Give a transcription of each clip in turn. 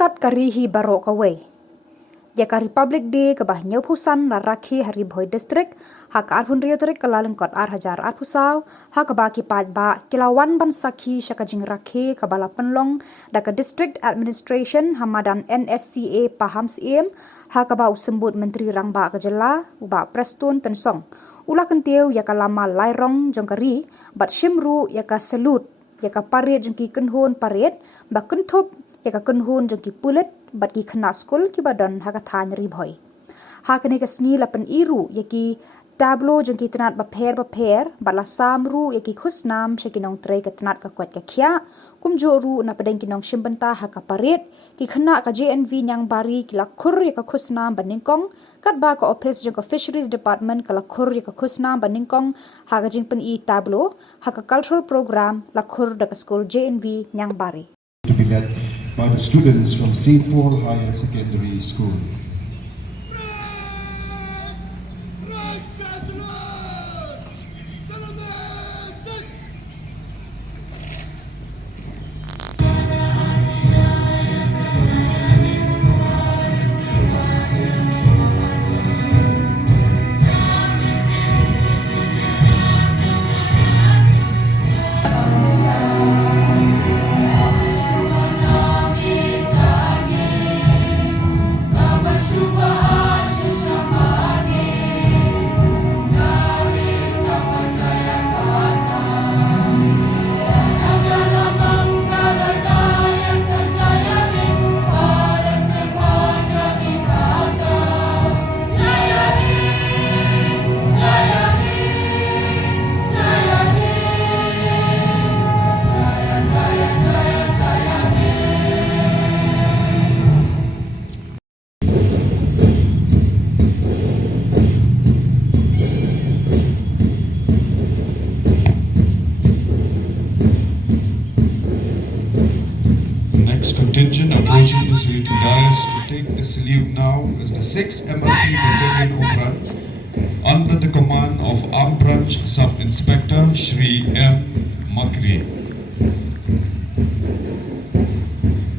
kat karihi barok away. Yaka Republic Day ke bah nyau pusan la Rakhe hari Bhoi district ha ka arhun riotrik kalaleng kot hajar pusau ha ka ba ki pat ba kilawan ban sakhi shakajing Rakhe ka bala penlong da ka district administration hamadan NSCA paham siem ha ka ba usembut menteri rangba ka jela uba prestun tensong ula kentiu yaka lama lairong jongkari bat shimru yaka salute yaka paret jengki kenhun paret ba kenthop yaka kenhun jengki pulit bat ki khna skul ki badan ha ka than ri Bhoi ha kene ka sni lapan iru yaki tablo jengki tenat ba pher bala samru yaki khusnam shekinong tre ka tenat ka kwat ka khia kumjoru na padeng kinong shimbanta ha ka paret ki khna ka JNV nyang bari ki la khur ka khusnam baningkong kat ba ka office jeng ka fisheries department ka la khur ka khusnam baningkong ha ka jing pen I tablo ha ka cultural program la khur da ka school JNV nyang bari to be led by the students from St. Paul Higher Secondary School. Contingent approaching the saluting dais to take the salute now is the 6th MLP Battalion Umran under the command of Armed Branch Sub-Inspector Shri M. Makri.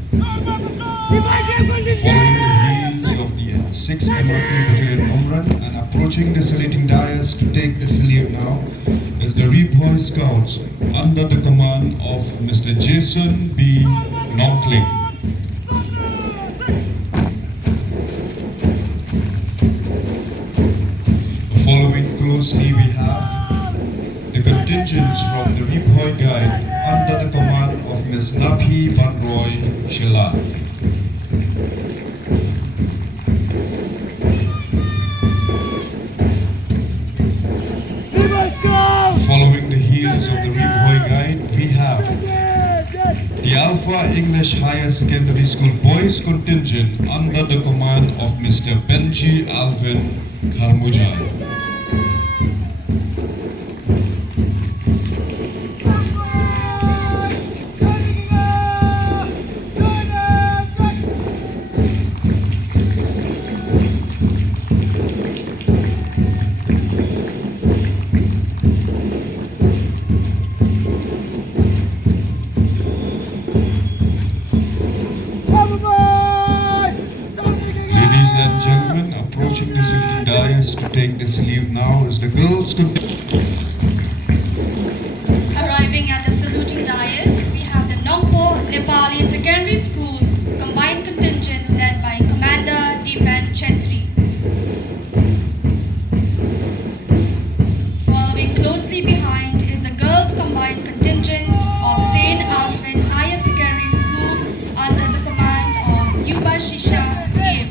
Following the heels of the 6th MLP Battalion Umran and approaching the saluting dais to take the salute now is the Bhoi Scouts under the command of Mr. Jason B. Knockling. Following closely we have the contingents from the Bhoi Guide under the command of Ms. Napi Banroy Shillong. Following the heels of the Bhoi Guide we have the Alpha English Higher Secondary School Boys Contingent under the command of Mr. Benji Alvin Khuborjylla. Approaching the saluting dais to take the salute now is the girls' Arriving at the saluting dais, we have the Nongpo Nepali Secondary School combined contingent led by Commander dbmnTv. Following closely behind is the girls' combined contingent of St. Alfred Higher Secondary School under the command of Yuba Shisha Scheme.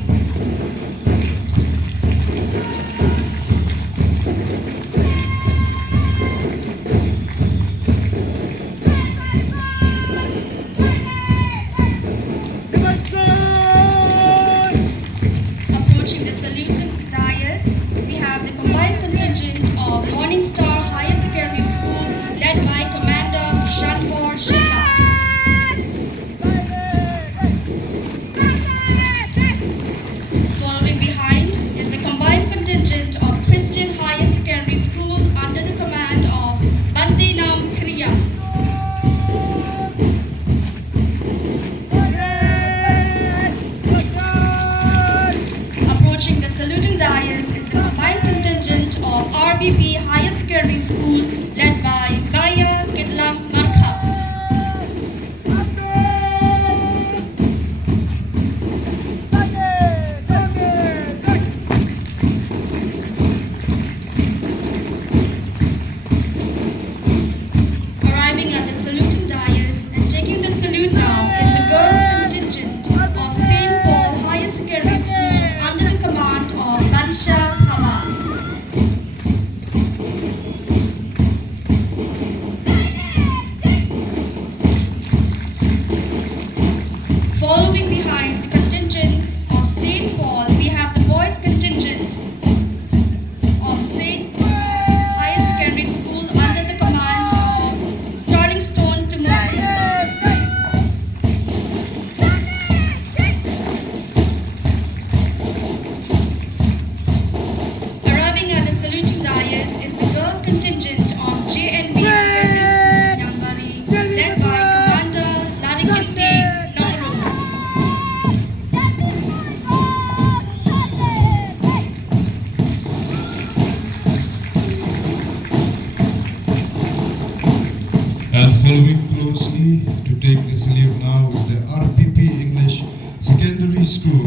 And following closely to take the salute now is the RPP English Secondary School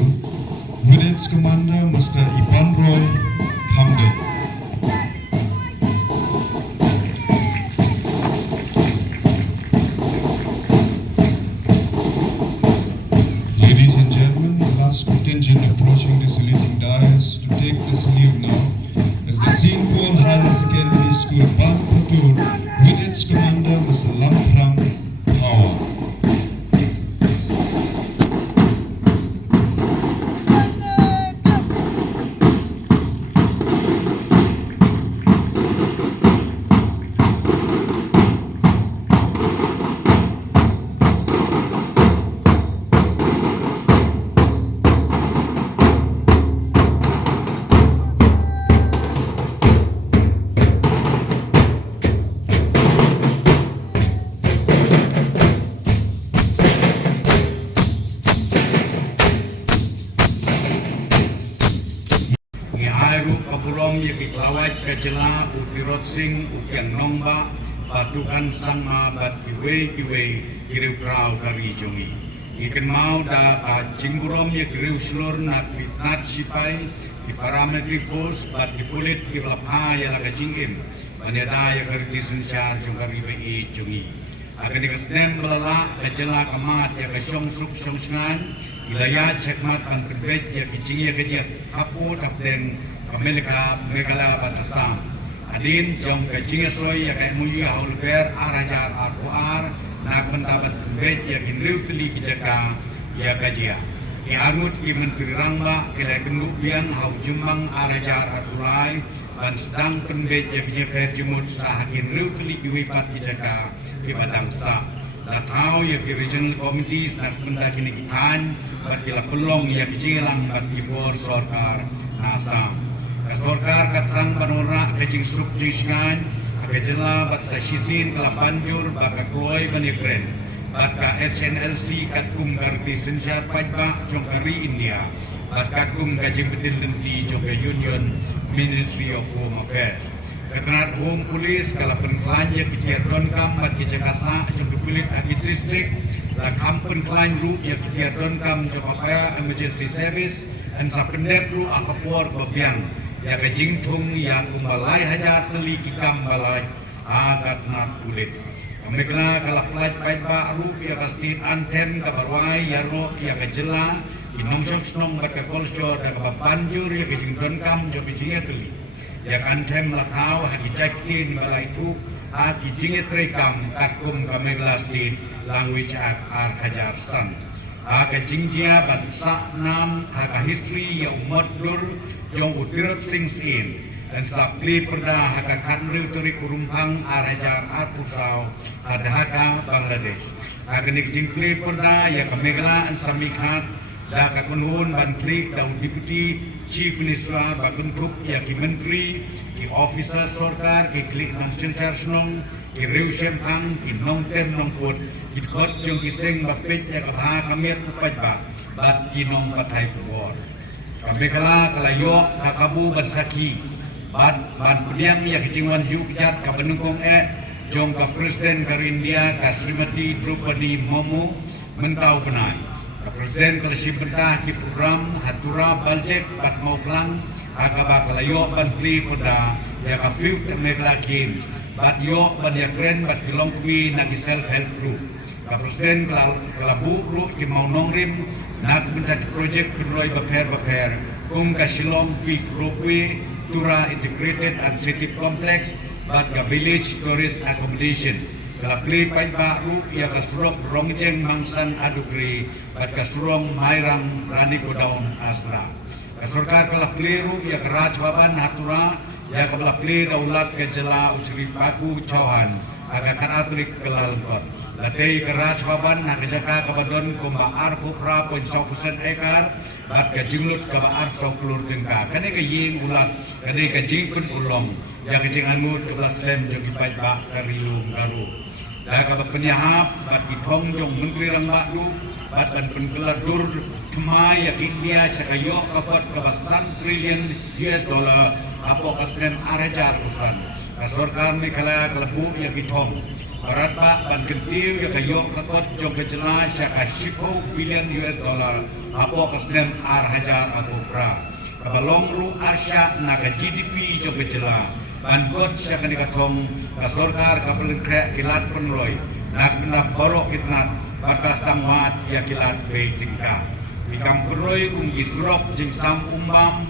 with its commander Mr. Ipan Roy Khamde. Ladies and gentlemen, the last contingent approaching the saluting dais to take the salute now is the St. Paul Higher Secondary School Pampatur with its commander Mr. Lamprang Power. Khubborjylla utirot sing utiang nomba patukan sangma bat kiwe kiriu krau kari jongi ikan mau da cinggurom ya kiriu slur nak pitnat sipai di paramilitary force bat dipulit ki lapha ya laga jingim baneda ya kari disensyar jongkari bei jongi akan dikasden belala kejela kamat ya kesyong suk syong sengan wilayah sekmat pan perbet ya kicing ya kejep kapu tapdeng Meghalaya Batasam. Adin jom kecing soy ya kayak muyu haulper arajar akuar nak pendapat bet ya kinriu teli kijaka ya kajia. Ki arut ki menteri rangba kelai kendupian hau jumbang arajar atulai dan sedang penbet ya kijeper jumut sah kinriu teli kiwipat kijaka ki badang sa. Datau ya ki regional committees nak pendaki nikitan berkila pelong ya kijilang bat Khubor sorkar nasam. Sorkar katrang panora kecing suk jisngan Khubborjylla bat sasisin kala banjur baka Bhoi banipren baka HNLC katkum gardi sensyar pajba jongkari India baka kum gajing betil lenti jongka Union Ministry of Home Affairs Ketrat Home Police kala penklanya kitiar donkam bat kijakasa jongka pilit aki district la kampen klan ru ya kitiar donkam jongka fire emergency service dan sapender ru akapor babiang ya kejing tung ya kumbalai hajar teli kikam balai agat nat kulit Meghalaya kalau pelaj baik baru ya kastin anten kabarwai ya ro ya kejela kinong sok snong bat kolsor dan banjur ya kejing donkam jo kejingnya teli ya kantem lakau hagi jaktin balai itu hagi jingnya trekam katkum ka Meghalaya state language at ar hajar san Haka jingjia bat sa nam haka history ya umat dur jong utirot sings in dan sakli perda haka kanriu turi kurumpang arajar arpusau ada haka Bangladesh haka nik jingkli perda ya ka Meghalaya an samikat da ka kunhun ban klik da deputy chief minister bakun tup ya ki menteri ki officer sorkar ki klik nang sencar snong ki riu sempang ki nong tem nong put ki khot jong ki seng bapet ya ka bha kamiet upaj ba bat ki nong patai Khubor ka Meghalaya kalayo ka kabu ban saki bat pediang ya kicingwan ju kijat ka penungkong jong ka presiden ka India ka Srimati Draupadi Murmu mentau penai ka presiden ka sibentah ki program hatura budget bat mau pelang agaba kalayo ban pri pada ya ka fifth Meghalaya Games bat yo ban ya kren bat kilong kwi na ki self help group ka presiden kalabu ru ki mau nongrim nak bentak project penroi baper kung ka Shillong peak ropeway tura integrated and city complex bat ka village tourist accommodation kala play pai baru ia ka surok rongjeng mangsang adukri bat ka surong mairang rani godaun asra ka sarkar kala play ru ia ka rajbaban hatura ia ka bala play daulat Khubborjylla usri paku chauhan aga kan atrik kelalkot latei ka rajbaban na kajaka ka badon kumba ar pupra 0.1% ekar bat ka jinglut ka ar 10 tengka kane ka ying ulat kane ka jing pun ulong ya ka jing anmut ka blaslem jogi pai ba karilum garu da ka penyahap bat ki thong jong menteri rang baklu bat ban penkelar kemai ya India sakayo kapot ka 1 trilion US dollar apo kasmen arajar usan ka sarkar Meghalaya kalebu ya ki thong Barat ba ban kentiu ya kayok kakot jong kejela syaka $10 billion apo kasdem ar hajar akopra kabalong ru arsya naga GDP jong kejela ban kot syaka nikatong ka sorkar kapelin krek kilat penroy nak menap borok kitnat batas tangwat ya kilat be tingka ikam penroy isrok jeng sam umbam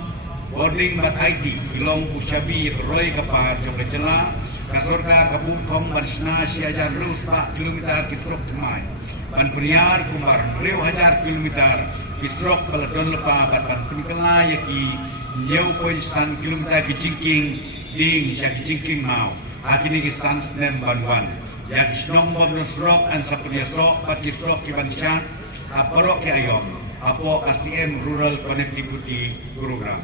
boarding bat IT kilong usyabi roy kapar jong kejela kasorkar kabut kong barsna siajar lus 4 kilometer kisrok temai ban peniar kumbar 3,000 kilometer kisrok peladon lepa ban penikala yaki nyau poin san kilometer kicingking ding sya kicingking mau akini kisan senem banwan ya kisnong bom nosrok an sapnia sok bat kisrok kiban syat aparok ki ayom apo KCM rural connectivity program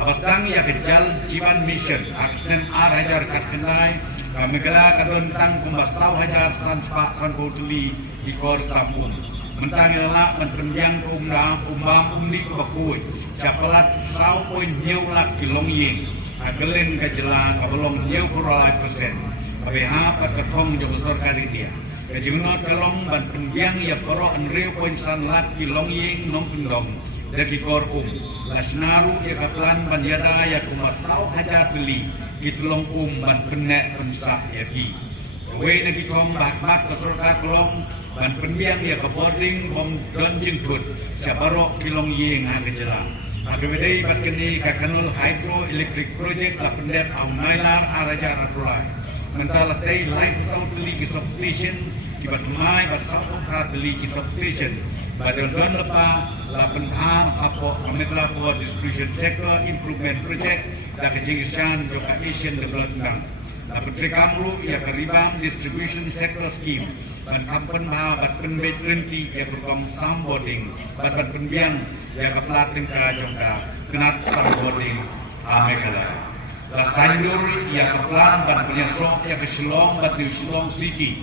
Abastang ya kejal jiban mission aksnen ar hajar kat kenai Meghalaya kadon tang kumbasau hajar san spa san boteli di kor sampun mentang elak mentembiang umbam umni bakui capalat sau poin hiu lak kilong ying agelen kejela kabolong hiu perolai persen KBH pat ketong jong besar karitia kejunot kelong ban tembiang ya poro enriu poin san lak kilong ying nong pendong daki kor lasnaru ya kaplan ban yada ya kumbasau hajar beli kitulong ban penek pensak yaki Wei na kitong bakmat ke sorkar kelong ban penbiang ya ke boarding bom don jengkut sabarok kilong ying ha kejela agawedei bat keni kakanul hydroelectric project la pendep au nailar araja rapulai mental tei light sau teli ki substation kibat mai bat sau pra teli ki substation badal don lepa la penham apo ametla po distribution sector improvement project da kejengisan joka Asian development la Petri Kamru ya karibam distribution sector scheme ban kampen ma bat penbet renti ya berkom samboding bat penbiang ya kaplating ka jongka kenat samboding Meghalaya la sandur ya kaplan bat penyesok ya ke Shillong bat di Shillong city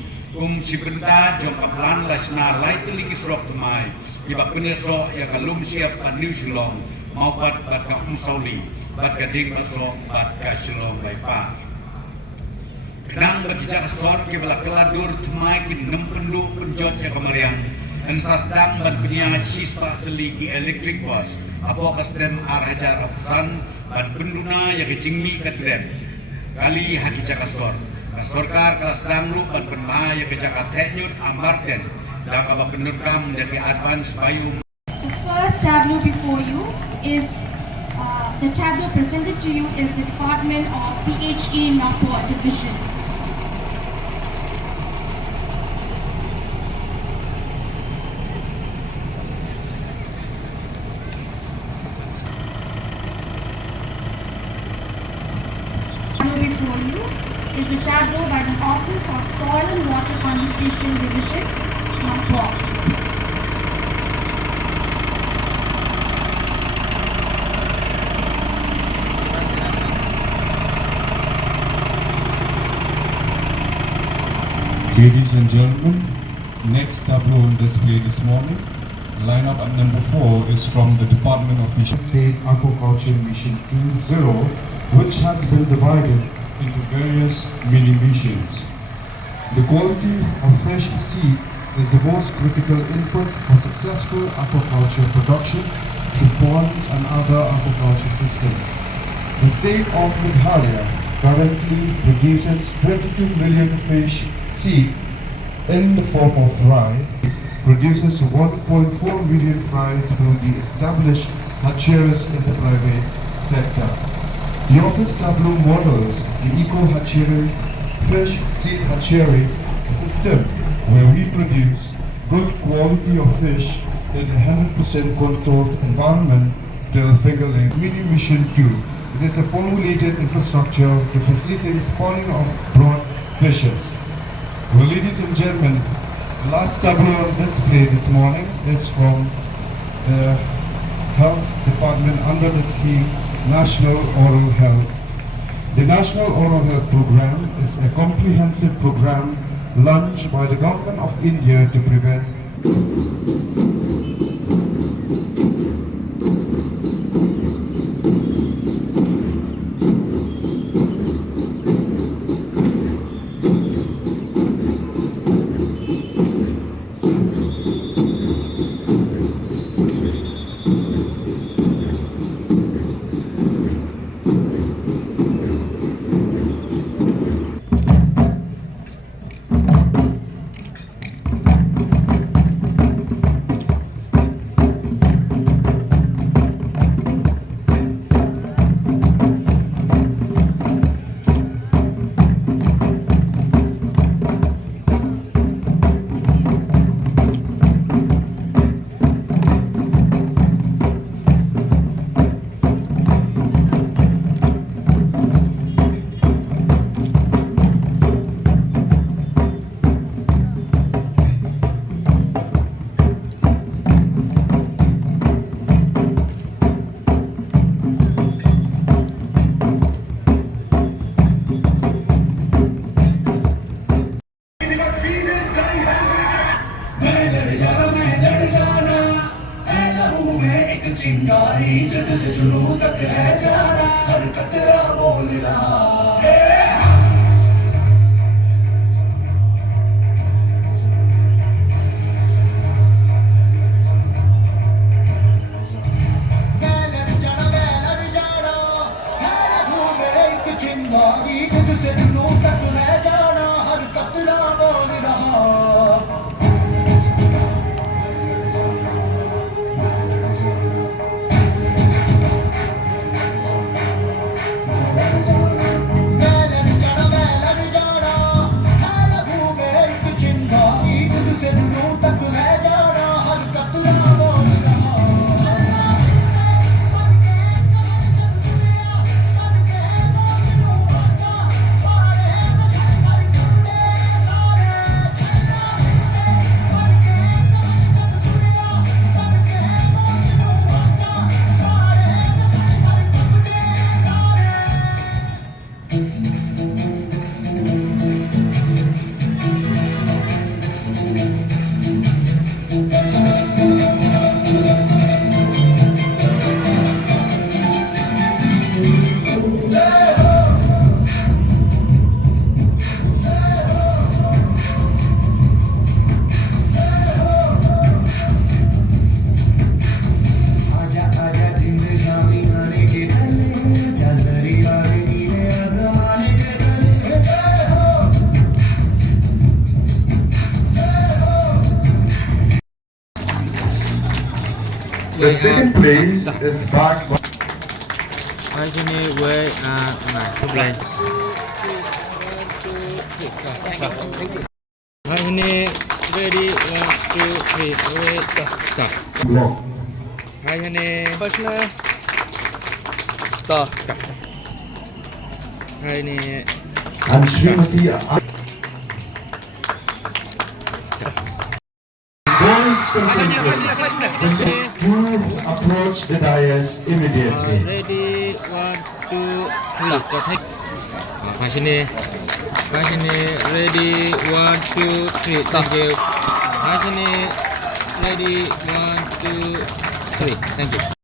sibenta jong kaplan lasna lai teliki srok temai iba penyesok ya kalum siap bat New Shillong mau bat ka Sauli bat gading pasok bat ka Shillong bypass Kedang berjejak sor ke bala keladur temai ke 6 pendu penjot ya kemariang dan sasdang ban penyiangat sispa teliki elektrik bos apa kasdem ar hajar apusan ban penduna ya kecingmi katren kali haki cakasor kasorkar kasdang ru ban penma ya kejakat teknyut amarten dan kaba pendurkam dari advance bayum. The first tableau before you is the tableau presented to you is the Department of PHE Nagpur Division. Before you is a tableau by the Office of Soil and Water Conservation Division, Khubor. Ladies and gentlemen, next tableau on display this morning. Lineup at number 4 is from the Department of Fish State Aquaculture Mission 2.0, which has been divided into various mini missions. The quality of fish seed is the most critical input for successful aquaculture production through ponds and other aquaculture systems. The state of Meghalaya currently produces 22 million fish seed in the form of fry, produces 1.4 million fry through the established hatcheries in the private sector. The office tableau models the eco-hatchery, fish seed hatchery, a system where we produce good quality of fish in a 100% controlled environment till fingerling. Mini Mission 2. It is a formulated infrastructure to facilitate spawning of broad fishes. Well, ladies and gentlemen, the last tableau on display this morning is from the Health Department under the theme National Oral Health. The National Oral Health Program is a comprehensive program launched by the Government of India to prevent चिंगारी जिद से जुनू तक है जाना हर कतरा बोल रहा चिंगारी जिद से जुनू तक है जाना हर कतरा बोल रहा The second place is backed by Hai sini way nah tu play. Hai sini ready 1 2 3 way stop. block. Hai sini first na stop. Hai ni And Srimati boys contingent to approach the dais immediately. ready 1 2 3 có thích. Hai sini ready 1 2 3 thank you. Hai sini ready 1 2 3 thank you.